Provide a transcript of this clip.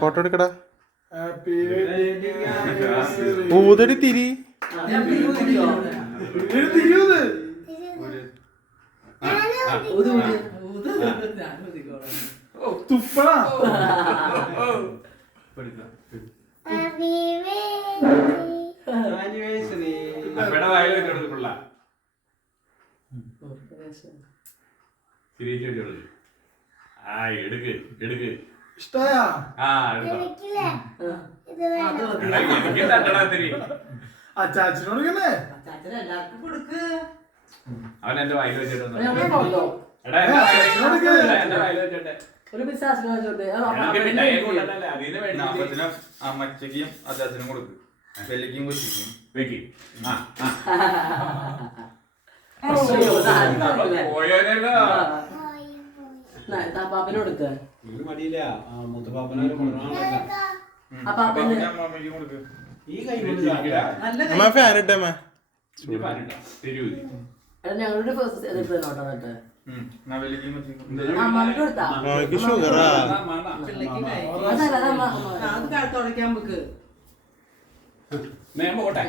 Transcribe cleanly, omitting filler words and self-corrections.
Photo എടുക്കടാ. ഊതടി തിരി. തുപ്പളാ. ഇഷ്ടായാ? അച്ചാച്ചനോട് അവൻ എന്റെ വായിൽ വെച്ചിട്ട് അമ്മച്ചക്കും അച്ചാച്ചനും കൊടുക്കും. വെല്ലിക്കും കൊച്ചിക്കും വെക്കും. പാപ്പന് കൊടുക്ക. ഞങ്ങളുടെ ഷുഗറാ. തുടക്കാൻ നമുക്ക് പോട്ടെ.